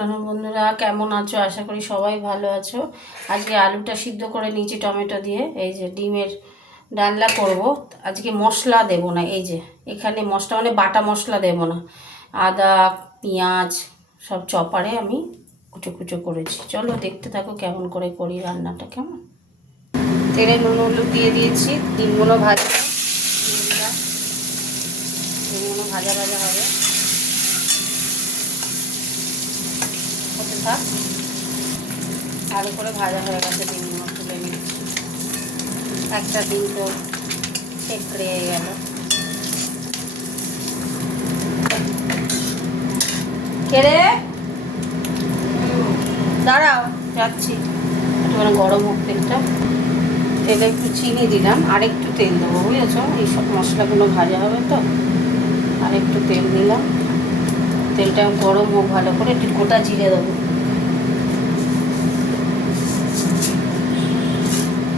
নমস্কার বন্ধুরা, কেমন আছো? আশা করি সবাই ভালো আছো। আজকে আলুটা সিদ্ধ করে নিয়েছি টমেটো দিয়ে। এই যে ডিমের ডালনা করব। আজকে মশলা দেব না, এই যে এখানে মশলা মানে বাটা মশলা দেব না, আদা পেঁয়াজ সব চপারে আমি কুচো কুচো করেছি। চলো দেখতে থাকো কেমন করে করি রান্নাটা। কেমন তেলে নুন হলুদ দিয়ে দিয়েছি, ডিমগুলো ভাজা দিয়ে দিলাম। ডিমগুলো ভাজা ভাজা হবে, থাক। ভালো করে ভাজা হয়ে গেছে, ডিমগুলো তুলে নিচ্ছি। একটা ডিম তো টেকড়ে গেল। কেড়ে দাঁড়াও, যাচ্ছি। একটু গরম হোক তেলটা। তেলে একটু চিনি দিলাম, আর একটু তেল দেবো, বুঝেছ? এই সব মশলাগুলো ভাজা হবে তো, আর একটু তেল দিলাম। তেলটা গরম হোক ভালো করে। একটু গোটা জিরে দেবো,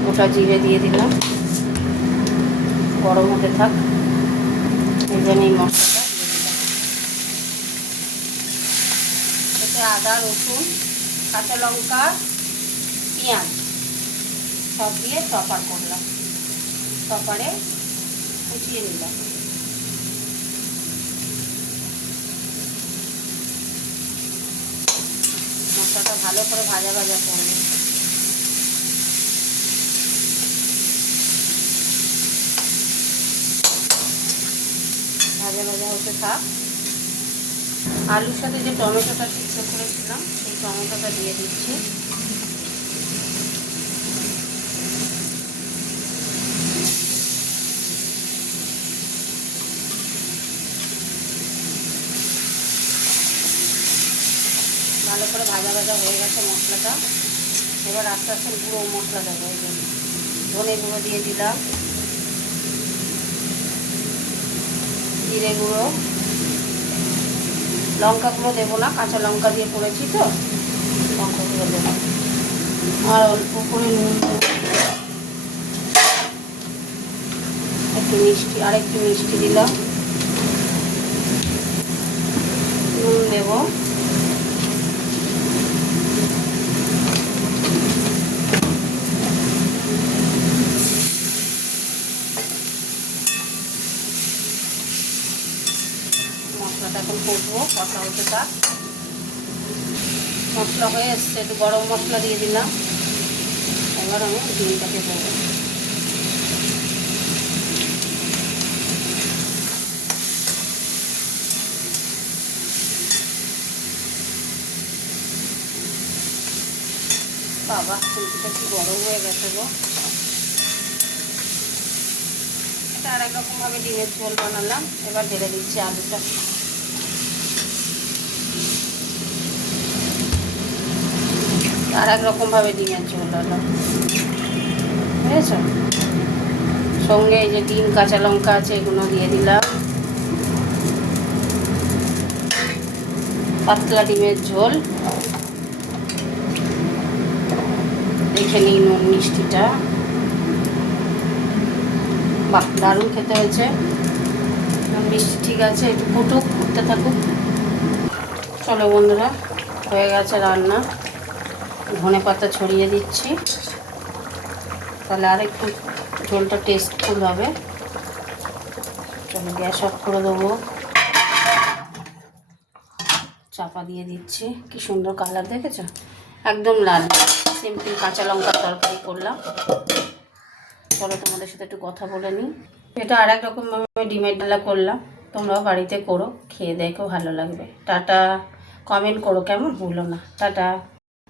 গোটা জিরে দিয়ে দিলাম। গরম হতে থাক। এই জন্য এই মশলাটা দিয়ে দিলাম। এতে আদা রসুন কাঁচা লঙ্কা পেঁয়াজ সব দিয়ে চপার করলাম, চপারে কুচিয়ে নিলাম। মশলাটা ভালো করে ভাজা ভাজা করবে। ভাজা ভাজা হতে থাক। আলুর সাথে যে টমেটোটা সিদ্ধ করেছিলাম সেই টমেটোটা দিয়ে দিচ্ছি। ভালো করে ভাজা ভাজা হয়ে গেছে মশলাটা। এবার আস্তে আস্তে গুঁড়ো মশলা দেবো। এই জন্য ধনে গুঁড়ো দিয়ে দিলাম, জিরে গুঁড়ো, লঙ্কা গুঁড়ো দেবো না, কাঁচা লঙ্কা দিয়ে করেছি তো, লঙ্কা গুঁড়ো দেবো। আর অল্প করে নুন দেবো, একটু মিষ্টি, আর একটু মিষ্টি দিলাম, নুন দেবো। মশলাটা এখন কষবো, কষা হতে থাক। মশলা হয়ে এসছে, একটু গরম মশলা দিয়ে দিলাম। এবার আমি ডিমটাকে দেবো। বাবা, ফুলটা কি গরম হয়ে গেছে গো। এটা আর একরকমভাবে ডিমের ঝোল বানালাম। এবার ঢেলে দিচ্ছি আলুটা। আর একরকমভাবে ডিমের ঝোল হলো, বুঝেছ? সঙ্গে এই যে ডিম কাঁচা লঙ্কা আছে এগুলো দিয়ে দিলাম। পাতলা ডিমের ঝোল। দেখে নিই নুন মিষ্টিটা। বাহ, দারুণ খেতে হয়েছে। নুন মিষ্টি ঠিক আছে, একটু ফুটুক, ফুটতে থাকুক। চলো বন্ধুরা, হয়ে গেছে রান্না। ধনে পাতা ছড়িয়ে দিচ্ছি, তাহলে আর একটু ঝোলটা টেস্টফুল হবে। চলো গ্যাস অফ করে দেবো, চাপা দিয়ে দিচ্ছি। কি সুন্দর কালার দেখেছো, একদম লাল। সিম্পল কাঁচা লঙ্কার তরকারি করলাম। চলো তোমাদের সাথে একটু কথা বলে নিই। এটা আর এক রকমভাবে ডিমের ডালা করলাম। তোমরাও বাড়িতে করো, খেয়ে দেখো, ভালো লাগবে। টাটা। কমেন্ট করো কেমন, ভুলো না। টাটা।